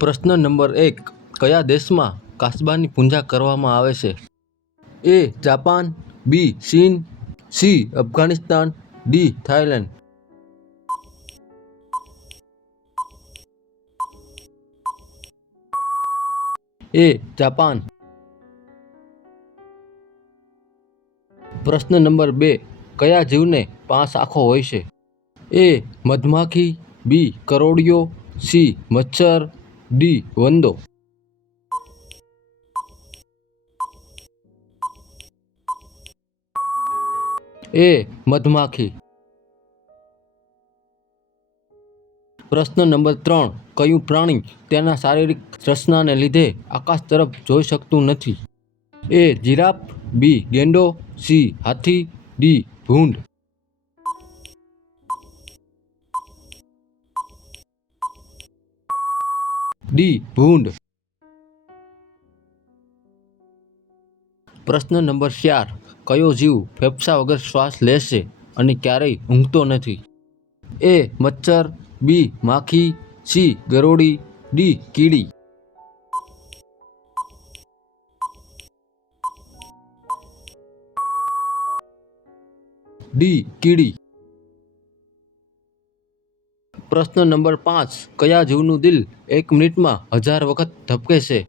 પ્રશ્ન નંબર 1. કયા દેશમાં કાચબાની પૂજા કરવામાં આવે છે? એ. જાપાન, બી. ચીન, સી. અફઘાનિસ્તાન, ડી. થાઈલેન્ડ. એ. જાપાન. પ્રશ્ન નંબર 2. કયા જીવને 5 આંખો હોય છે? એ. મધમાખી, બી. કરોળિયો, સી. મચ્છર, ડી. વંદો. એ. મધમાખી. પ્રશ્ન નંબર 3. કયું પ્રાણી તેના શારીરિક રચનાને લીધે આકાશ તરફ જોઈ શકતું નથી? એ. જીરાફ, બી. ગેંડો, સી. હાથી, ડી. ભૂંડ. ડી. ભૂંડ. પ્રશ્ન નંબર 4. કયો જીવ ફેફસા વગર શ્વાસ લે છે અને ક્યારેય ઊંઘતો નથી? એ. મચ્છર, બી. માખી, સી. ગરોળી, ડી. કીડી. ડી. કીડી. પ્રશ્ન નંબર 5. કયા જીવનું દિલ 1 મિનિટમાં 1000 વખત ધબકે છે?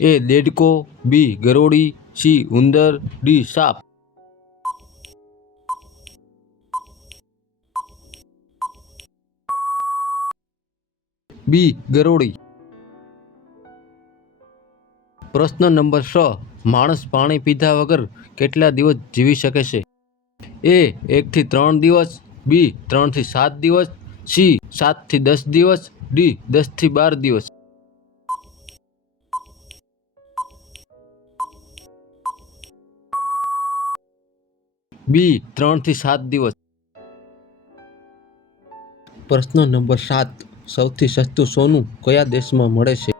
એ. દેડકો, બી. ગરોળી, સી. ઉંદર, ડી. સાપ. બી. ગરોળી. પ્રશ્ન નંબર 6. માણસ પાણી પીધા વગર કેટલા દિવસ જીવી શકે છે? એ. 1 થી 3 દિવસ, બી. 3 થી 7 દિવસ, સી. 7 થી 10 દિવસ, ડી. 10 થી 12 દિવસ. બી. 3 થી 7 દિવસ. પ્રશ્ન નંબર 7. સૌથી સસ્તું સોનું કયા દેશમાં મળે છે?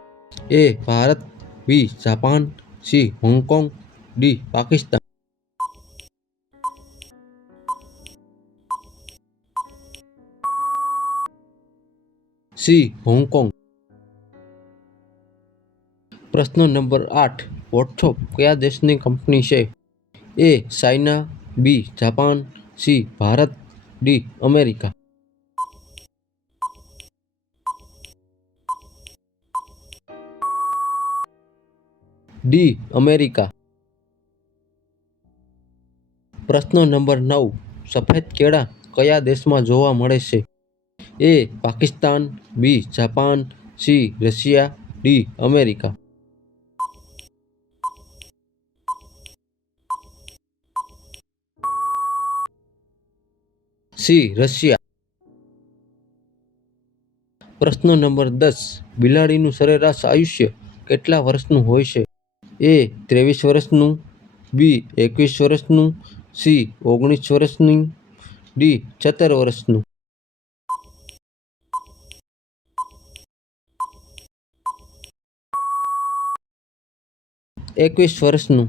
A. Bharat, B. Japan, C. Hong Kong, D. Pakistan. C. Hong Kong. પ્રશ્ન નંબર 8. વોટ્સએપ કયા દેશની કંપની છે? A. China, B. Japan, C. Bharat, D. America. D. America. પ્રશ્ન નંબર 9. સફેદ કેળા કયા દેશમાં જોવા મળે છે? A. Pakistan, B. Japan, C. Russia, D. America. C. Russia. પ્રશ્ન નંબર 10. બિલાડીનું સરેરાશ આયુષ્ય કેટલા વર્ષનું હોય છે? એ. 23 વર્ષનું, બી. 21 વર્ષનું, સી. 19 વર્ષનું, ડી. 17 વર્ષનું. 21 વર્ષનું.